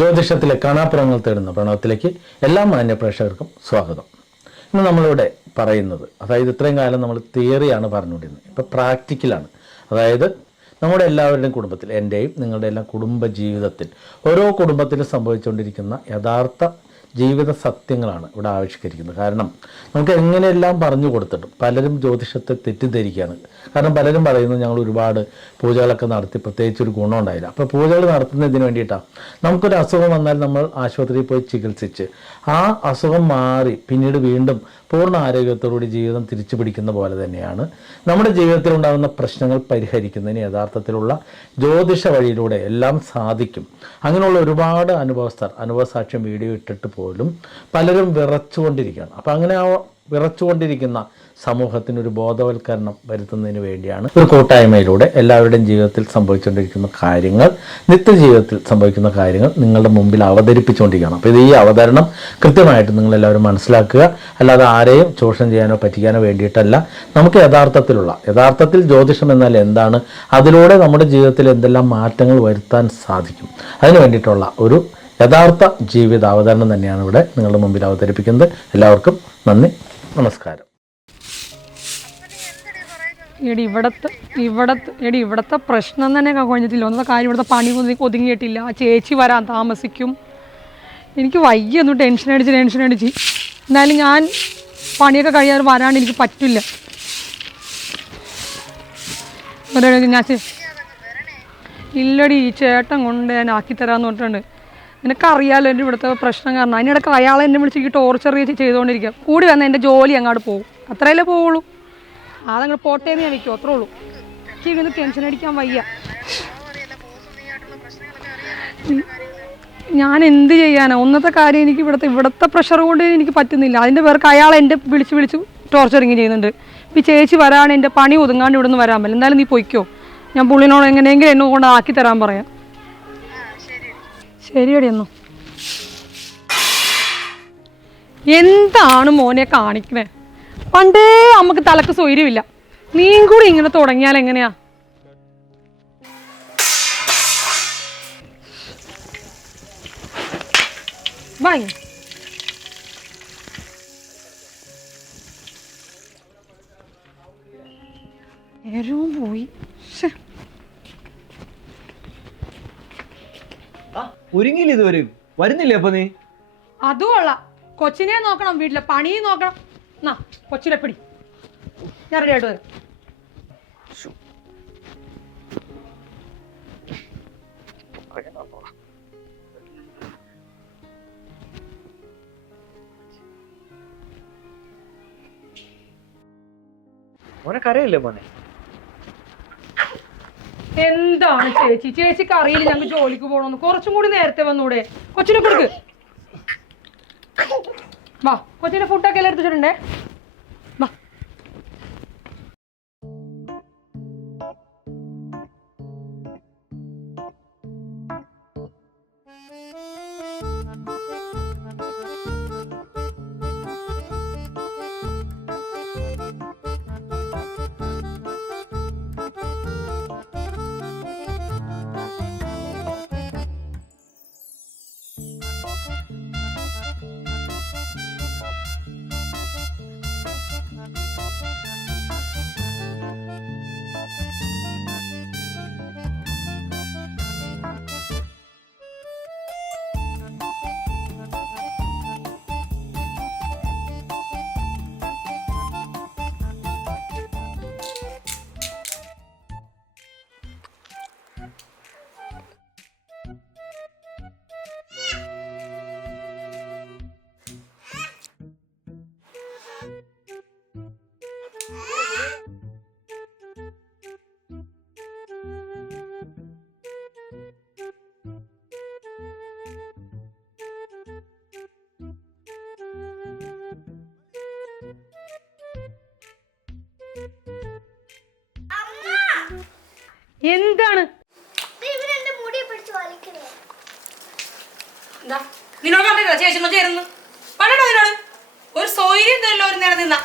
ജ്യോതിഷത്തിലെ കാണാപ്പുറങ്ങൾ തേടുന്ന പ്രണവത്തിലേക്ക് എല്ലാ മാന്യ പ്രേക്ഷകർക്കും സ്വാഗതം. ഇന്ന് നമ്മളിവിടെ പറയുന്നത്, അതായത് ഇത്രയും കാലം നമ്മൾ തിയറിയാണ് പറഞ്ഞുകൊണ്ടിരുന്നത്, ഇപ്പോൾ പ്രാക്ടിക്കലാണ്. അതായത് നമ്മുടെ എല്ലാവരുടെയും കുടുംബത്തിൽ, എൻ്റെയും നിങ്ങളുടെ എല്ലാം കുടുംബ ജീവിതത്തിൽ ഓരോ കുടുംബത്തിലും സംഭവിച്ചുകൊണ്ടിരിക്കുന്ന യഥാർത്ഥ ജീവിത സത്യങ്ങളാണ് ഇവിടെ ആവിഷ്കരിക്കുന്നത്. കാരണം നമുക്ക് എങ്ങനെയെല്ലാം പറഞ്ഞു കൊടുത്തിട്ടും പലരും ജ്യോതിഷത്തെ തെറ്റിദ്ധരിക്കുകയാണ്. കാരണം പലരും പറയുന്നത് ഞങ്ങൾ ഒരുപാട് പൂജകളൊക്കെ നടത്തി പ്രത്യേകിച്ച് ഒരു ഗുണം ഉണ്ടായില്ല. അപ്പോൾ പൂജകൾ നടത്തുന്നതിന് വേണ്ടിയിട്ടാണ് നമുക്കൊരു അസുഖം വന്നാൽ നമ്മൾ ആശുപത്രിയിൽ പോയി ചികിത്സിച്ച് ആ അസുഖം മാറി പിന്നീട് വീണ്ടും പൂർണ്ണ ആരോഗ്യത്തോടുകൂടി ജീവിതം തിരിച്ചു പിടിക്കുന്ന പോലെ തന്നെയാണ് നമ്മുടെ ജീവിതത്തിൽ ഉണ്ടാകുന്ന പ്രശ്നങ്ങൾ പരിഹരിക്കുന്നതിന് യഥാർത്ഥത്തിലുള്ള ജ്യോതിഷ വഴിയിലൂടെ എല്ലാം സാധിക്കും. അങ്ങനെയുള്ള ഒരുപാട് അനുഭവസാക്ഷ്യം വീഡിയോ ഇട്ടിട്ട് പോലും പലരും വിറച്ചുകൊണ്ടിരിക്കുകയാണ്. അപ്പം അങ്ങനെ ആ വിറച്ചുകൊണ്ടിരിക്കുന്ന സമൂഹത്തിനൊരു ബോധവൽക്കരണം വരുത്തുന്നതിന് വേണ്ടിയാണ് ഒരു കൂട്ടായ്മയിലൂടെ എല്ലാവരുടെയും ജീവിതത്തിൽ സംഭവിച്ചുകൊണ്ടിരിക്കുന്ന കാര്യങ്ങൾ, നിത്യജീവിതത്തിൽ സംഭവിക്കുന്ന കാര്യങ്ങൾ നിങ്ങളുടെ മുമ്പിൽ അവതരിപ്പിച്ചുകൊണ്ടിരിക്കുകയാണ്. അപ്പോൾ ഈ അവതരണം കൃത്യമായിട്ട് നിങ്ങളെല്ലാവരും മനസ്സിലാക്കുക. അല്ലാതെ ആരെയും ചൂഷണം ചെയ്യാനോ പറ്റിക്കാനോ വേണ്ടിയിട്ടല്ല. നമുക്ക് യഥാർത്ഥത്തിൽ ജ്യോതിഷം എന്നാൽ എന്താണ്, അതിലൂടെ നമ്മുടെ ജീവിതത്തിൽ എന്തെല്ലാം മാറ്റങ്ങൾ വരുത്താൻ സാധിക്കും, അതിനു വേണ്ടിയിട്ടുള്ള ഒരു യഥാർത്ഥ ജീവിത അവതരണം തന്നെയാണ് ഇവിടെ നിങ്ങളുടെ മുമ്പിൽ അവതരിപ്പിക്കുന്നത്. എല്ലാവർക്കും നന്ദി, നമസ്കാരം. ഇവിടത്തെ പ്രശ്നം തന്നെ കഴിഞ്ഞിട്ടില്ല. ഒന്നത്തെ കാര്യം, ഇവിടുത്തെ പണി ഒതുങ്ങിയിട്ടില്ല. ചേച്ചി വരാൻ താമസിക്കും. എനിക്ക് വയ്യൊന്നും ടെൻഷൻ അടിച്ച് എന്നാലും ഞാൻ പണിയൊക്കെ കഴിയാതെ വരാണ്ട് എനിക്ക് പറ്റില്ല. ഇല്ലടി, ചേട്ടൻ കൊണ്ട് ഞാൻ ആക്കിത്തരാമെന്ന് പറഞ്ഞിട്ടുണ്ട്. നിനക്കറിയാലോ എൻ്റെ ഇവിടുത്തെ പ്രശ്നം. കാരണം അതിനിടയ്ക്ക് അയാളെ എന്നെ വിളിച്ച് ടോർച്ചർ ചെയ്തുകൊണ്ടിരിക്കുക. കൂടി വന്നാൽ എൻ്റെ ജോലി അങ്ങോട്ട് പോകും. അത്രയല്ലേ പോവുള്ളൂ. അതങ്ങോട്ട് പോട്ടേന്ന് ഞാൻ വയ്ക്കും, അത്രേ ഉള്ളൂ. എനിക്ക് ഇങ്ങനെ ടെൻഷൻ അടിക്കാൻ വയ്യ. ഞാൻ എന്ത് ചെയ്യാനാ? ഒന്നത്തെ കാര്യം, എനിക്ക് ഇവിടുത്തെ പ്രഷർ കൊണ്ട് എനിക്ക് പറ്റുന്നില്ല. അതിൻ്റെ പേർക്ക് അയാൾ എൻ്റെ വിളിച്ച് ടോർച്ചറിങ് ചെയ്യുന്നുണ്ട്. ഇപ്പോൾ ചേച്ചി വരാണ്, എൻ്റെ പണി ഒതുങ്ങാണ്ട് ഇവിടെ നിന്ന് വരാൻ പറ്റില്ല. എന്തായാലും നീ പൊയ്ക്കോ, ഞാൻ പുള്ളിനോട് എങ്ങനെയെങ്കിലും എന്നെ കൊണ്ട് ആക്കി തരാൻ പറയാം. ശരിയടി എന്നോ. എന്താണ് മോനെ കാണിക്കണേ? പണ്ടേ അമ്മക്ക് തലക്ക് സ്വൈര്യമില്ല. നീയും കൂടി ഇങ്ങനെ തുടങ്ങിയാൽ എങ്ങനെയാ? നേരവും പോയി. ഒരുങ്ങിയില്ല ഇതുവരെ, വരുന്നില്ലേ അപ്പൊ നീ? അതുകൊള്ള കൊച്ചിനെ നോക്കണം, വീട്ടിലെ പണിയും നോക്കണം. എന്നാ കൊച്ചിനെ പിടി, ഞാൻ റെഡി ആയിട്ട് വരാം. മോനെ കരയില്ലേ മോനെ? എന്താണ് ചേച്ചിക്ക് അറിയില്ല ഞങ്ങൾക്ക് ജോലിക്ക് പോകണമെന്ന്? കുറച്ചും കൂടി നേരത്തെ വന്നൂടെ? കൊച്ചിനെ കൊടുക്ക്. വാ, കൊച്ചിന്റെ ഫുഡൊക്കെ എല്ലാം എടുത്തിട്ടുണ്ടേ. വാ. എന്താണ് നിന്നോട് പറഞ്ഞില്ല ചേച്ചി ചേരുന്നു പറഞ്ഞോ? നിന്നോട് ഒരു സൗകര്യം തല്ലോ ഒരു നേരം നിന്ന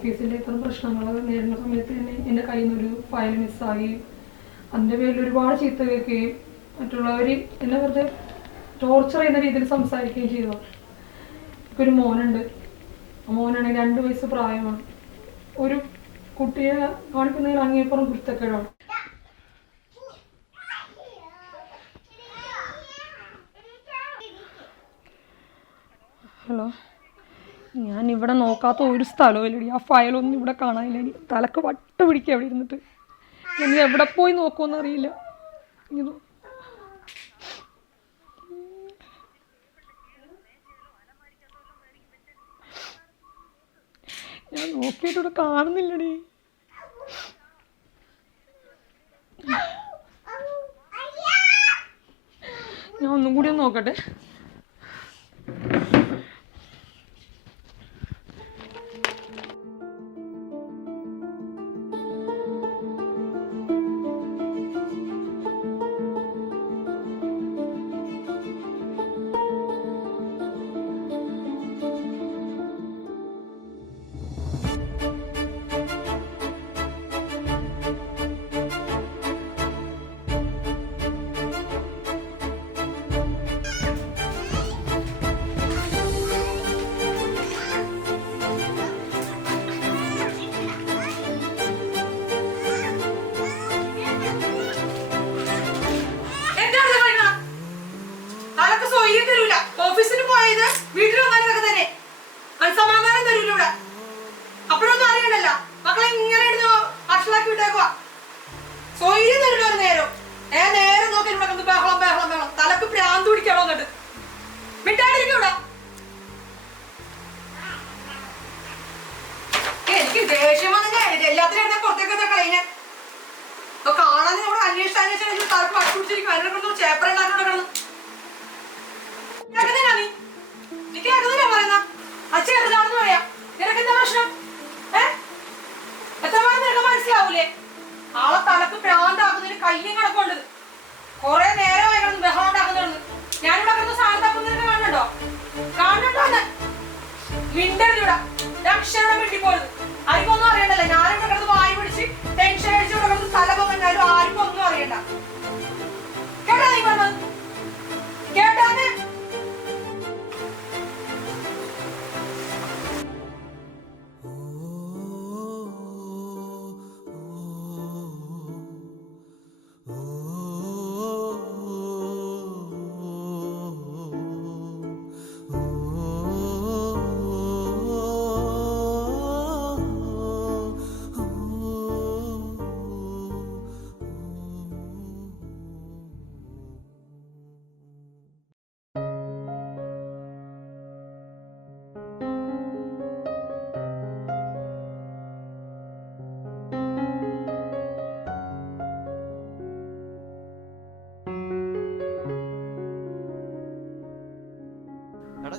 ഓഫീസിൻ്റെ ഇത്തരം പ്രശ്നങ്ങൾ നേരിടുന്ന സമയത്ത് തന്നെ എൻ്റെ കയ്യിൽ നിന്നൊരു ഫയൽ മിസ്സായി, അതിൻ്റെ പേരിൽ ഒരുപാട് ചീത്ത കേൾക്കുകയും മറ്റുള്ളവർ എന്നെ വെറുതെ ടോർച്ചർ ചെയ്യുന്ന രീതിയിൽ സംസാരിക്കുകയും ചെയ്തു. എനിക്കൊരു മോനുണ്ട്. ആ മോനാണെങ്കിൽ 2 വയസ്സ് പ്രായമാണ്. ഒരു കുട്ടിയെ കാണിക്കുന്നതിൽ അങ്ങേപ്പുറം കുരുത്തക്കേടാണ്. ഹലോ, ഞാൻ ഇവിടെ നോക്കാത്ത ഒരു സ്ഥലവും ഇല്ലടി. ആ ഫയലൊന്നും ഇവിടെ കാണാനില്ല. എനിക്ക് തലക്ക് വട്ട് പിടിക്കുക അവിടെ ഇരുന്നിട്ട്. ഞാൻ എവിടെ പോയി നോക്കുമെന്ന് അറിയില്ല. ഇത് ഞാൻ നോക്കിയിട്ട് ഇവിടെ കാണുന്നില്ലടി. ഞാൻ ഒന്നും കൂടി ഒന്ന് നോക്കട്ടെ. ഓഫീസിന് പോയത് വീട്ടിൽ വന്നതൊക്കെ തന്നെ മനസ്സമാധാനം തരൂല ഇവിടെ. അപ്പോഴൊന്നും അറിയണ്ടല്ലോ, മക്കളെ ഇങ്ങനെ ഇടുന്നു ഭക്ഷണമാക്കി വിട്ടേക്കുക. സ്വൈര്യം തരില്ല ഒരു നേരം. നേരം നോക്കി ഇവിടെ ബഹളം ബഹളം ബഹളം. തലക്ക് പ്രാന്ത് പിടിക്കണോ എന്നിട്ട് മിണ്ടാണ്ടിരിക്കും ഇവിടെ. എനിക്ക് ദേഷ്യം വന്നെ എല്ലാത്തിനും എടുത്ത പുറത്തേക്ക് കളയിനെ കാണാൻ ഇവിടെ അന്വേഷിച്ച് തലക്ക് വട്ടു പിടിച്ചിരിക്കും. അതിനെ കൊണ്ട് ചേപ്പർ ഉണ്ടാക്കി കിടന്നു. പറയുന്ന അച്ഛൻ എന്താണെന്ന് പറയാം. നിനക്കെന്താ പ്രശ്നം? എത്രമാനം നിനക്ക് മനസ്സിലാവൂലേ? ആളെ തലക്ക് പ്രാന്താക്കുന്നതിന് കയ്യും കണക്കുണ്ട്. കൊറേ നേരമായി കിടന്ന് ബഹളം ഉണ്ടാക്കുന്നുണ്ട്. ഞാനിവിടെ കിടന്ന് സാധനം തക്കുന്നതിന് കാണുന്നുണ്ടോ? കാണുന്നുണ്ടോന്ന് മിണ്ടരുത് ഇവിടെ. അക്ഷരം മിണ്ടിപ്പോരുത്. ആർക്കും ഒന്നും അറിയണ്ടല്ലേ. ഞാനിവിടെ കിടന്ന് വായി പിടിച്ച് ടെൻഷൻ അടിച്ച് ഇവിടെ കിടന്ന് തല പൊങ്ങാലും ആർക്കും ഒന്നും അറിയണ്ട. കേട്ടാ നീ പറഞ്ഞത്? കേട്ടാന്ന്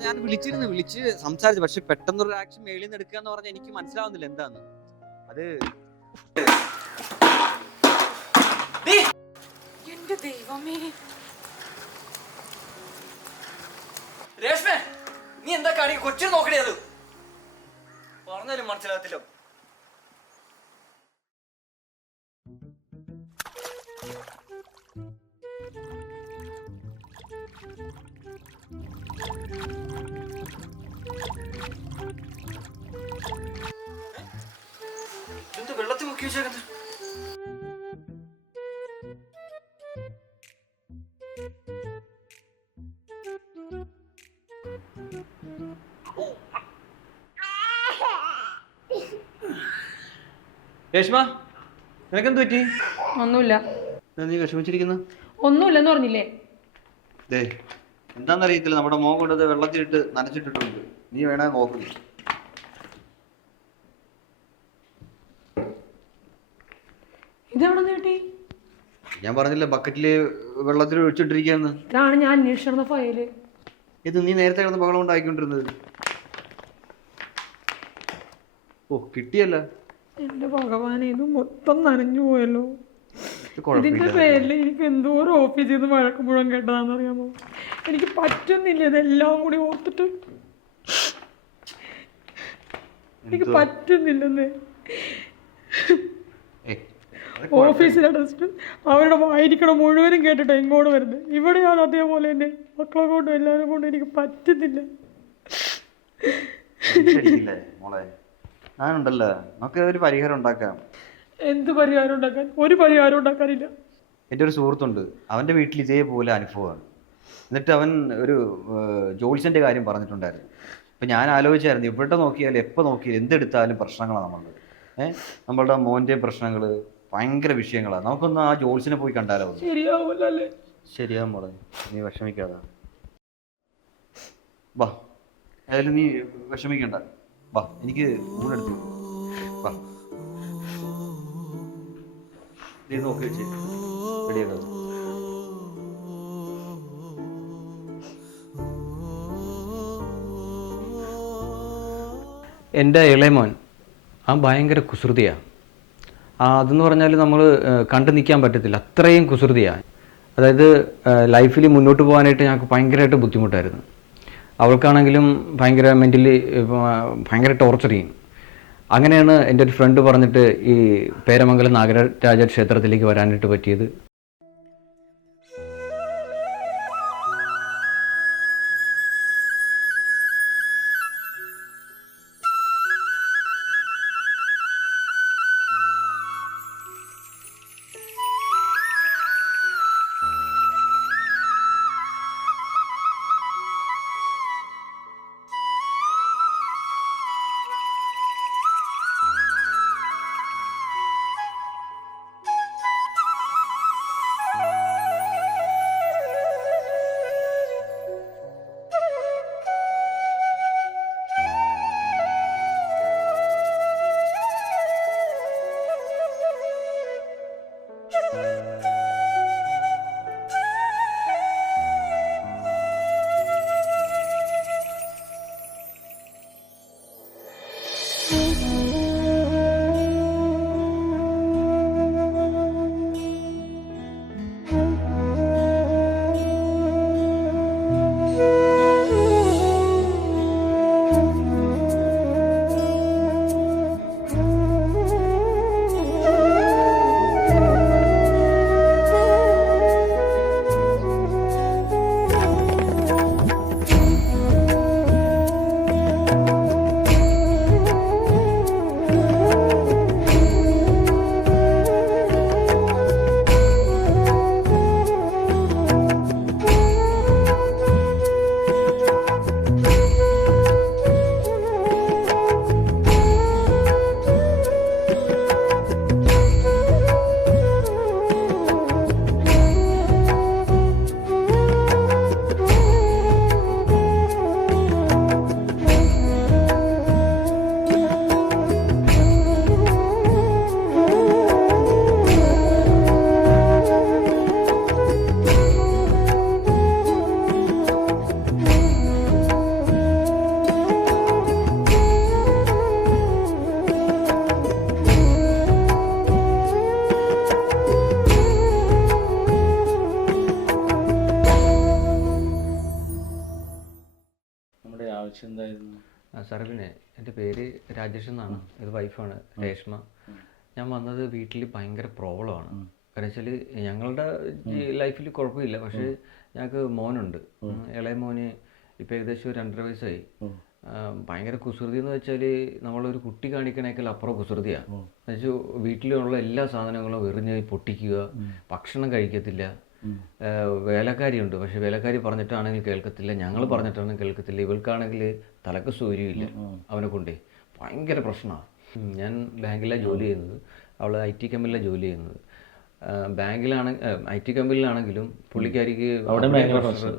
ഞാൻ വിളിച്ച് സംസാരിച്ചു. പക്ഷെ പെട്ടെന്നൊരു ആക്ഷൻ മേളിൽ നിന്ന് എടുക്കുക എന്ന് പറഞ്ഞാൽ എനിക്ക് മനസ്സിലാവുന്നില്ല എന്താന്ന്. അത് എന്റെ ദൈവമേ, രേഷ്മേ, നീ എന്താ കാണി കൊച്ചിനെ നോക്കണേ? അത് പറഞ്ഞാലും മനസ്സിലാകത്തില്ല. ഇതെന്താ വെള്ളത്തിൽ മുക്കി വെച്ചേക്കുന്നത്? രേഷ്മ, നിനക്കെന്ത് പറ്റി? ഒന്നുമില്ല. നീ വിഷമിച്ചിരിക്കുന്ന? ഒന്നുമില്ലെന്ന് പറഞ്ഞില്ലേ? എന്താന്നറിയത്തില്ല, നമ്മുടെ മോൻ കൊണ്ടത് വെള്ളത്തിലിട്ട് നനച്ചിട്ടിട്ടുണ്ട്. നീ വേണേ നോക്കുന്നു. ഇതെവിടെ കിട്ടി? ഞാൻ പറഞ്ഞില്ല ബക്കറ്റില് വെള്ളത്തിൽ ഒഴിച്ചിട്ടിരിക്കാന്ന്. ഇതാണ് ഞാൻ അന്വേഷിച്ചിരുന്ന ഫയല്. ഇത് നീ നേരത്തെ കിടന്ന് ബഹളം ഉണ്ടാക്കിക്കൊണ്ടിരുന്നത്. ഓ, കിട്ടിയല്ല. എന്റെ ഭഗവാനെ, ഇത് മൊത്തം നനഞ്ഞു പോയല്ലോ. ഇതിന്റെ പേരിൽ എനിക്ക് എന്തോരം ഓഫീസിൽ നിന്ന് വഴക്ക് മുഴുവൻ കേട്ടതാണെന്നറിയാമോ? എനിക്ക് പറ്റുന്നില്ല ഇതെല്ലാം കൂടി ഓർത്തിട്ട്. എനിക്ക് പറ്റുന്നില്ലെന്ന്. ഏയ് ഓഫീസിലെ ഡസ്റ്റ് അവരുടെ വായിരിക്കണം മുഴുവനും കേട്ടിട്ട് ഇങ്ങോട്ട് വരുന്നത്. ഇവിടെയാണ് അതേപോലെ തന്നെ മക്കളെ കൊണ്ടും എല്ലാവരും കൊണ്ടും എനിക്ക് പറ്റുന്നില്ല. അടിക്കില്ലേ മോളെ, ഞാനുണ്ടല്ലോ, നമുക്ക് ഒരു പരിഹാരം ഉണ്ടാക്കാം. എന്ത് പരിഹാരം ഉണ്ടാക്കാൻ? ഒരു പരിഹാരം ഉണ്ടാക്കാനില്ല. എൻ്റെ ഒരു സുഹൃത്തുണ്ട്, അവൻ്റെ വീട്ടിൽ ഇതേപോലെ അനുഭവമാണ്. എന്നിട്ട് അവൻ ഒരു ജോത്സ്യൻ്റെ കാര്യം പറഞ്ഞിട്ടുണ്ടായിരുന്നു. അപ്പം ഞാൻ ആലോചിച്ചായിരുന്നു, ഇവിടെ നോക്കിയാൽ എപ്പോൾ നോക്കിയാൽ എന്തെടുത്താലും പ്രശ്നങ്ങളാണ് നമ്മളുടെ. നമ്മളുടെ മോൻ്റെ പ്രശ്നങ്ങൾ ഭയങ്കര വിഷയങ്ങളാണ്. നമുക്കൊന്ന് ആ ജോത്സ്യനെ പോയി കണ്ടാലോ? ശരിയാവില്ല അല്ലേ? ശരിയാവും മോളെ, നീ വിഷമിക്കാതെ വാ. ഏതായാലും നീ വിഷമിക്കണ്ട, വാ, എനിക്ക് ഊണെടുത്തു വാ. നീ നോക്കി വെച്ച് റെഡിയാക്കാം. എൻ്റെ ഇളയമോൻ ആ ഭയങ്കര കുസൃതിയാണ്. അതെന്ന് പറഞ്ഞാൽ നമ്മൾ കണ്ടു നിൽക്കാൻ പറ്റത്തില്ല, അത്രയും കുസൃതിയാണ്. അതായത് ലൈഫിൽ മുന്നോട്ട് പോകാനായിട്ട് ഞങ്ങൾക്ക് ഭയങ്കരമായിട്ട് ബുദ്ധിമുട്ടായിരുന്നു. അവൾക്കാണെങ്കിലും ഭയങ്കര മെൻ്റലി ഭയങ്കര ടോർച്ചർ ചെയ്യും. അങ്ങനെയാണ് എൻ്റെ ഒരു ഫ്രണ്ട് പറഞ്ഞിട്ട് ഈ പേരമംഗലം നാഗരാജ ക്ഷേത്രത്തിലേക്ക് വരാനായിട്ട് പറ്റിയത്. സാറേ, പിന്നെ എൻ്റെ പേര് രാജേഷ് എന്നാണ്, ഇത് വൈഫാണ് രേഷ്മ. ഞാൻ വന്നത് വീട്ടിൽ ഭയങ്കര പ്രോബ്ലമാണ്. കാരണം വെച്ചാൽ ഞങ്ങളുടെ ലൈഫിൽ കുഴപ്പമില്ല, പക്ഷേ ഞങ്ങൾക്ക് മോനുണ്ട്. ഇളയ മോന് ഇപ്പോൾ ഏകദേശം ഒരു 2.5 വയസ്സായി. ഭയങ്കര കുസൃതി എന്ന് വെച്ചാൽ നമ്മളൊരു കുട്ടി കാണിക്കണേക്കാൾ അപ്പുറം കുസൃതിയാണ്. എന്നുവെച്ചാൽ വീട്ടിലുള്ള എല്ലാ സാധനങ്ങളും എറിഞ്ഞ് പൊട്ടിക്കുക, ഭക്ഷണം കഴിക്കത്തില്ല. വേലക്കാരിയുണ്ട്, പക്ഷെ വേലക്കാരി പറഞ്ഞിട്ടാണെങ്കിൽ കേൾക്കത്തില്ല, ഞങ്ങൾ പറഞ്ഞിട്ടാണെങ്കിൽ കേൾക്കത്തില്ല. ഇവൾക്കാണെങ്കിൽ തലക്ക് സൗകര്യമില്ല, അവനെ കൊണ്ടേ ഭയങ്കര പ്രശ്നമാണ്. ഞാൻ ബാങ്കിലാണ് ജോലി ചെയ്യുന്നത്, അവൾ IT കമ്പനിയിലാണ് ജോലി ചെയ്യുന്നത്. IT കമ്പനിയിലാണെങ്കിലും പുള്ളിക്കാരിക്ക് പ്രഷർ,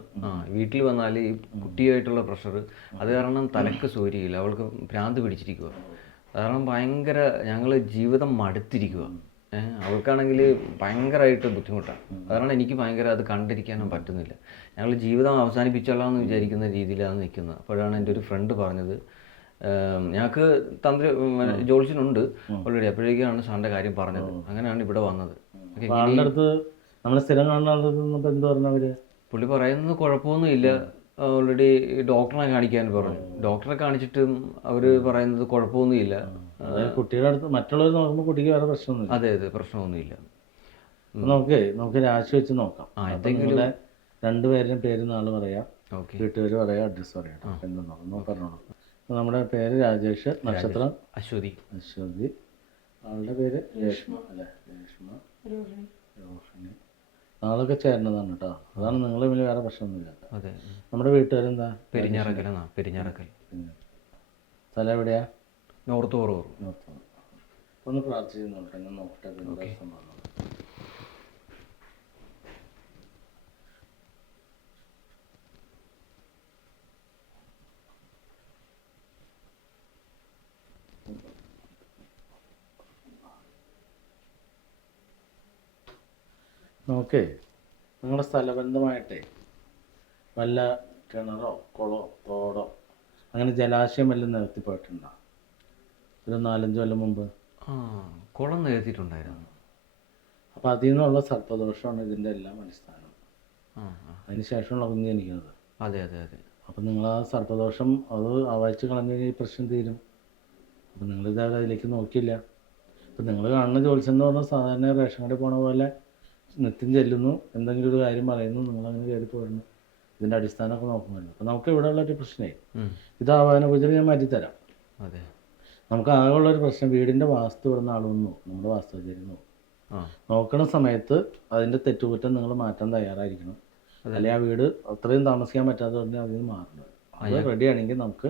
വീട്ടിൽ വന്നാൽ ഈ കുട്ടിയായിട്ടുള്ള പ്രഷർ, അത് കാരണം തലക്ക് സൗകര്യമില്ല, അവൾക്ക് ഭ്രാന്ത് പിടിച്ചിരിക്കുക. കാരണം ഭയങ്കര ഞങ്ങൾ ജീവിതം മടുത്തിരിക്കുക. അവൾക്കാണെങ്കിൽ ഭയങ്കരമായിട്ട് ബുദ്ധിമുട്ടാണ്. അതുകൊണ്ട് എനിക്ക് ഭയങ്കര അത് കണ്ടിരിക്കാനും പറ്റുന്നില്ല. ഞങ്ങൾ ജീവിതം അവസാനിപ്പിച്ചോളാമെന്ന് വിചാരിക്കുന്ന രീതിയിലാണ് നിൽക്കുന്നത്. അപ്പോഴാണ് എൻ്റെ ഒരു ഫ്രണ്ട് പറഞ്ഞത്, ഞങ്ങൾക്ക് ജോത്സ്യനുണ്ട് ഓൾറെഡി. അപ്പോഴേക്കാണ് സാറിൻ്റെ കാര്യം പറഞ്ഞത്. അങ്ങനെയാണ് ഇവിടെ വന്നത്. നമ്മൾ സ്ഥിരം കാണുന്ന പുള്ളി പറയുന്നത് കുഴപ്പമൊന്നുമില്ല, ഓൾറെഡി ഡോക്ടറെ കാണിക്കാൻ പറഞ്ഞു. ഡോക്ടറെ കാണിച്ചിട്ടും അവർ പറയുന്നത് കുഴപ്പമൊന്നുമില്ല. അതായത് കുട്ടിയുടെ അടുത്ത് മറ്റുള്ളവർ നോക്കുമ്പോൾ കുട്ടിക്ക് വേറെ പ്രശ്നമൊന്നുമില്ല. അതെ അതെ, പ്രശ്നമൊന്നുമില്ല. നമുക്ക് രാശി വെച്ച് നോക്കാം. നിങ്ങളുടെ രണ്ടുപേരുടെയും പേര് നാള് പറയാം, ഓക്കെ. വീട്ടുപേര് പറയാം, അഡ്രസ്സ് പറയാം. എന്താ നോക്കാം പറഞ്ഞോളൂ. നമ്മുടെ പേര് രാജേഷ്, നക്ഷത്രം അശ്വതി. അശ്വതി, ആളുടെ പേര് രേഷ്മ അല്ലേ? രേഷ്മ, രോഹിണി. നാളൊക്കെ ചേരുന്നതാണ് കേട്ടോ. അതാണ് നിങ്ങൾ തമ്മിൽ വേറെ പ്രശ്നമൊന്നുമില്ല. അതെ. നമ്മുടെ വീട്ടുകാരെന്താ? പെരിഞ്ഞാറക്കൽ. പെരിഞ്ഞാറക്കൽ. സ്ഥലം എവിടെയാ? നോർത്ത് കുറവൂർ. ഒന്ന് പ്രാർത്ഥിച്ച് നോക്കട്ടെ, ഞാൻ നോക്കട്ടെ എന്താ സംഭവം. നോക്കേ, നിങ്ങളുടെ സ്ഥലബന്ധമായിട്ടേ വല്ല കിണറോ കുളമോ തോടോ അങ്ങനെ ജലാശയം വല്ലതും നികത്തിപ്പോയിട്ടുണ്ടോ ഒരു 4-5 കൊല്ലം മുമ്പ്? കുളം നികത്തിയിട്ടുണ്ടായിരുന്നു. അപ്പോൾ അതിൽ നിന്നുള്ള സർപ്പദോഷമാണ് ഇതിൻ്റെ എല്ലാം അടിസ്ഥാനം. അതിന് ശേഷമുള്ള കുഞ്ഞ് ജനിക്കുന്നത്. അതെ അതെ അതെ. അപ്പം നിങ്ങൾ ആ സർപ്പദോഷം അത് അവച്ച് കളഞ്ഞു കഴിഞ്ഞാൽ ഈ പ്രശ്നം തീരും. അപ്പം നിങ്ങളിത് അതിലേക്ക് നോക്കിയില്ല. അപ്പം നിങ്ങൾ കാണുന്ന ജ്യോത്സ്യം എന്ന് പറഞ്ഞാൽ സാധാരണ റേഷൻ കടയിൽ പോണ പോലെ നിത്യം ചെല്ലുന്നു, എന്തെങ്കിലും ഒരു കാര്യം പറയുന്നു, നിങ്ങളങ്ങനെ കയറി പോരുന്നു. ഇതിൻ്റെ അടിസ്ഥാനമൊക്കെ നോക്കുമല്ലോ. അപ്പം നമുക്ക് ഇവിടെ ഉള്ളൊരു പ്രശ്നമേ, ഇത് ആവാഹന പൂജ ഞാൻ മാറ്റിത്തരാം. അതെ. നമുക്ക് ആകെയുള്ളൊരു പ്രശ്നം വീടിൻ്റെ വാസ്തു ഇടുന്ന ആളൊന്നും നമ്മുടെ വാസ്തുചര്യം നോക്കണ സമയത്ത് അതിൻ്റെ തെറ്റുകുറ്റം നിങ്ങൾ മാറ്റാൻ തയ്യാറായിരിക്കണം. അല്ലെങ്കിൽ ആ വീട് അത്രയും താമസിക്കാൻ പറ്റാതെ കൊണ്ട് അതിൽ നിന്ന് മാറണം. അത് റെഡിയാണെങ്കിൽ നമുക്ക്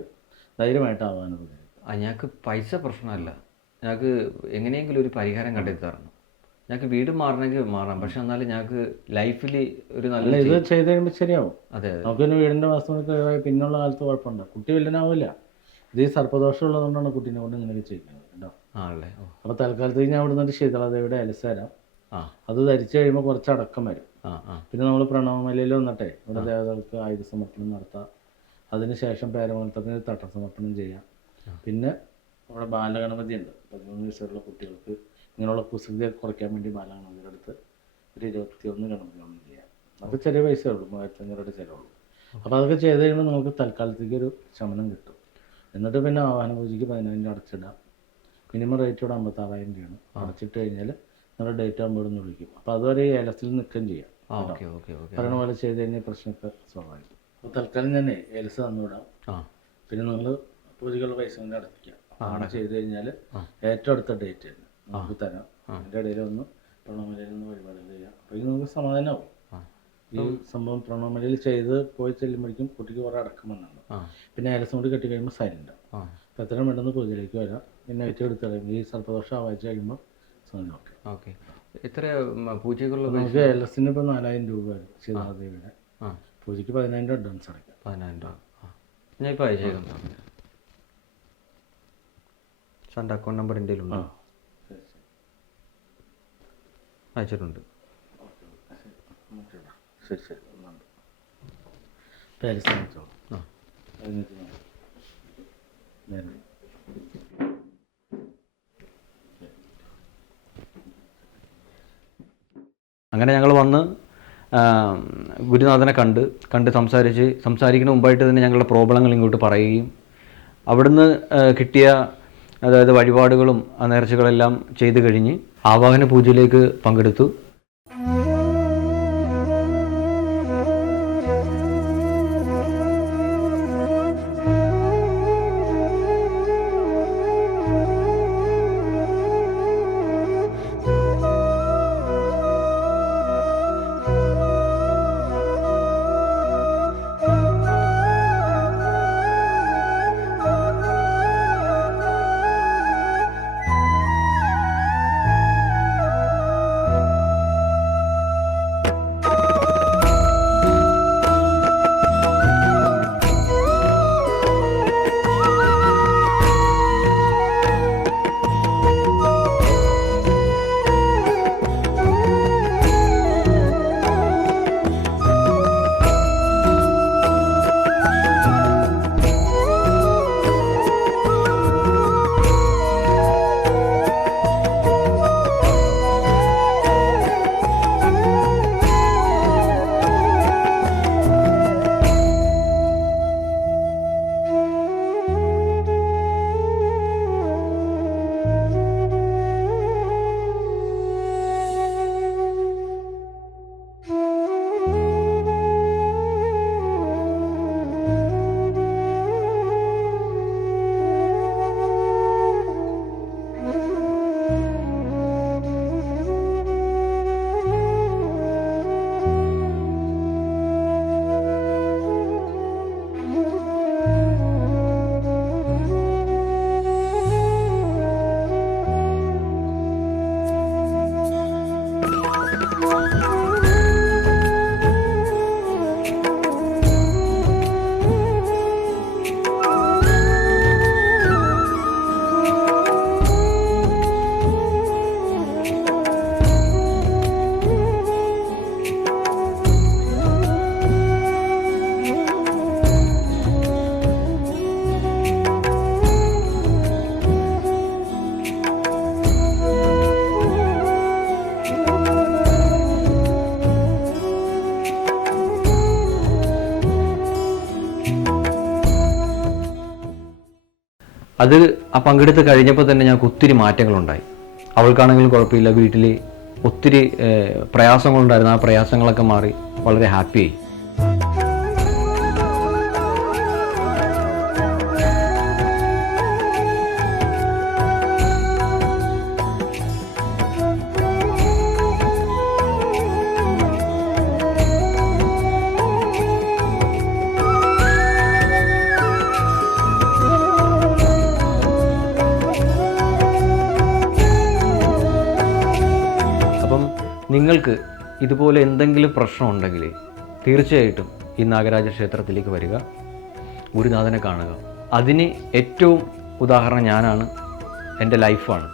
ധൈര്യമായിട്ട് ആവാഹന പൂജ. ഞങ്ങൾക്ക് പൈസ പ്രശ്നമല്ല, ഞങ്ങൾക്ക് എങ്ങനെയെങ്കിലും ഒരു പരിഹാരം കണ്ടെത്തി തരണം. ഞങ്ങൾക്ക് വീട് മാറണമെങ്കിൽ മാറാം, പക്ഷെ എന്നാലും ഞങ്ങൾക്ക് ലൈഫിൽ ഒരു നല്ല ഇത് ചെയ്ത് കഴിയുമ്പോൾ ശരിയാവും. അതെ. നമുക്കൊരു വീടിൻ്റെ വാസ്തു പിന്നുള്ള കാലത്ത് കുഴപ്പമുണ്ടോ? കുട്ടി വല്ലനാവില്ല. ഇത് ഈ സർപ്പദോഷം ഉള്ളതുകൊണ്ടാണ് കുട്ടീനെ കൊണ്ട് ഇങ്ങനെയൊക്കെ ചെയ്യുന്നത് കേട്ടോ. ആണല്ലേ. അപ്പോൾ തൽക്കാലത്തേക്ക് ഞാൻ ഇവിടെ നിന്നിട്ട് ശീതളദേവിയുടെ എലസ് തരാം. അത് ധരിച്ചു കഴിയുമ്പോൾ കുറച്ച് അടക്കം വരും. പിന്നെ നമ്മൾ പ്രണവമലയിൽ വന്നിട്ടെ ഇവിടെ ദേവതകൾക്ക് ആയുധ സമർപ്പണം നടത്താം. അതിനുശേഷം പേരമംഗലത്തിന് തട്ട സമർപ്പണം ചെയ്യാം. പിന്നെ നമ്മുടെ ബാലഗണപതി ഉണ്ട്. 13 വയസ്സുള്ള കുട്ടികൾക്ക് ഇങ്ങനെയുള്ള കുസൃതി കുറയ്ക്കാൻ വേണ്ടി ബാലഗണപതിയുടെ അടുത്ത് ഒരു 21 ഗണപതി ഒന്നും ചെയ്യാം. അത് ചെറിയ പൈസ ഉള്ളൂ, 3500 ചിലവുള്ളൂ. അപ്പോൾ അതൊക്കെ ചെയ്ത് കഴിയുമ്പോൾ നമുക്ക് തൽക്കാലത്തേക്ക് ഒരു ശമനം കിട്ടും. എന്നിട്ട് പിന്നെ ആവാഹന പൂജയ്ക്ക് 10,000 അടച്ചിടാം. മിനിമം റേറ്റ് ഇവിടെ 56,000 രൂപയാണ്. അടച്ചിട്ട് കഴിഞ്ഞാൽ നിങ്ങളുടെ ഡേറ്റ് ആകുമ്പോൾ ഒന്ന് വിളിക്കും. അപ്പോൾ അതുവരെ ഈ ഏലസിൽ നിൽക്കുകയും ചെയ്യാം. പറയുന്ന പോലെ ചെയ്ത് കഴിഞ്ഞാൽ പ്രശ്നമൊക്കെ സോൾവ് ആയിരിക്കും. അപ്പോൾ തൽക്കാലം ഞാൻ ഏലസ് തന്നുവിടാം. പിന്നെ നിങ്ങൾ പൂജകളുടെ പൈസ കൊണ്ട് അടയ്ക്കാം. അങ്ങനെ ചെയ്ത് കഴിഞ്ഞാൽ ഏറ്റവും അടുത്ത ഡേറ്റ് തന്നെ നമുക്ക് തരാം. അതിൻ്റെ ഇടയിൽ ഒന്ന് പ്രണവമലയിൽ നിന്ന് വഴിപാടുകൾ ചെയ്യാം. അപ്പോൾ ഇത് നമുക്ക് സമാധാനമാവും. ഈ സംഭവം പ്രണവമലയിൽ ചെയ്ത് പോയി ചെല്ലുമ്പോഴേക്കും കുട്ടിക്ക് കുറേ അടക്കം വന്നാണ്. പിന്നെ ഏലസം കൂടി കെട്ടി കഴിയുമ്പോൾ സൈലൻ്റ് ആവും. അപ്പോൾ എത്രയും പെട്ടെന്ന് പൂജയിലേക്ക് വരാം. പിന്നെ ഏറ്റവും എടുത്ത് കഴിയുമ്പോൾ ഈ സർപ്പദോഷം ആവാഴ്ച കഴിയുമ്പോൾ സമയം ഓക്കെ. എത്ര പൂജകളുള്ള നമുക്ക് ഏലസിന് ഇപ്പോൾ 4,000 രൂപ വരും. ശീതളദേവിയുടെ പൂജയ്ക്ക് 10,000 അഡ്വാൻസ് അടയ്ക്കാം. 10,000 രൂപ ഞാൻ ഇപ്പോൾ അയച്ചേക്കാം. സാറിൻ്റെ അക്കൗണ്ട് നമ്പർ എൻ്റെ കയ്യിലുണ്ടോ? അയച്ചിട്ടുണ്ട്. ശരി ശരി. പേര് ശ്രമിച്ചോളൂ. അങ്ങനെ ഞങ്ങൾ വന്ന് ഗുരുനാഥനെ കണ്ട് സംസാരിക്കുന്ന മുമ്പായിട്ട് തന്നെ ഞങ്ങളുടെ പ്രോബ്ലങ്ങൾ ഇങ്ങോട്ട് പറയുകയും അവിടുന്ന് കിട്ടിയ അതായത് വഴിപാടുകളും നേർച്ചകളെല്ലാം ചെയ്തു കഴിഞ്ഞ് ആവാഹന പൂജയിലേക്ക് പങ്കെടുത്തു. അത് ആ പങ്കെടുത്ത് കഴിഞ്ഞപ്പോൾ തന്നെ ഞങ്ങൾക്ക് ഒത്തിരി മാറ്റങ്ങളുണ്ടായി. അവൾക്കാണെങ്കിലും കുഴപ്പമില്ല, വീട്ടിൽ ഒത്തിരി പ്രയാസങ്ങളുണ്ടായിരുന്നു. ആ പ്രയാസങ്ങളൊക്കെ മാറി വളരെ ഹാപ്പിയായി. അപ്പം നിങ്ങൾക്ക് ഇതുപോലെ എന്തെങ്കിലും പ്രശ്നം ഉണ്ടെങ്കിൽ തീർച്ചയായിട്ടും ഈ നാഗരാജ ക്ഷേത്രത്തിലേക്ക് വരിക, ഗുരുനാഥനെ കാണുക. അതിന് ഏറ്റവും ഉദാഹരണം ഞാനാണ്, എൻ്റെ ലൈഫാണ്.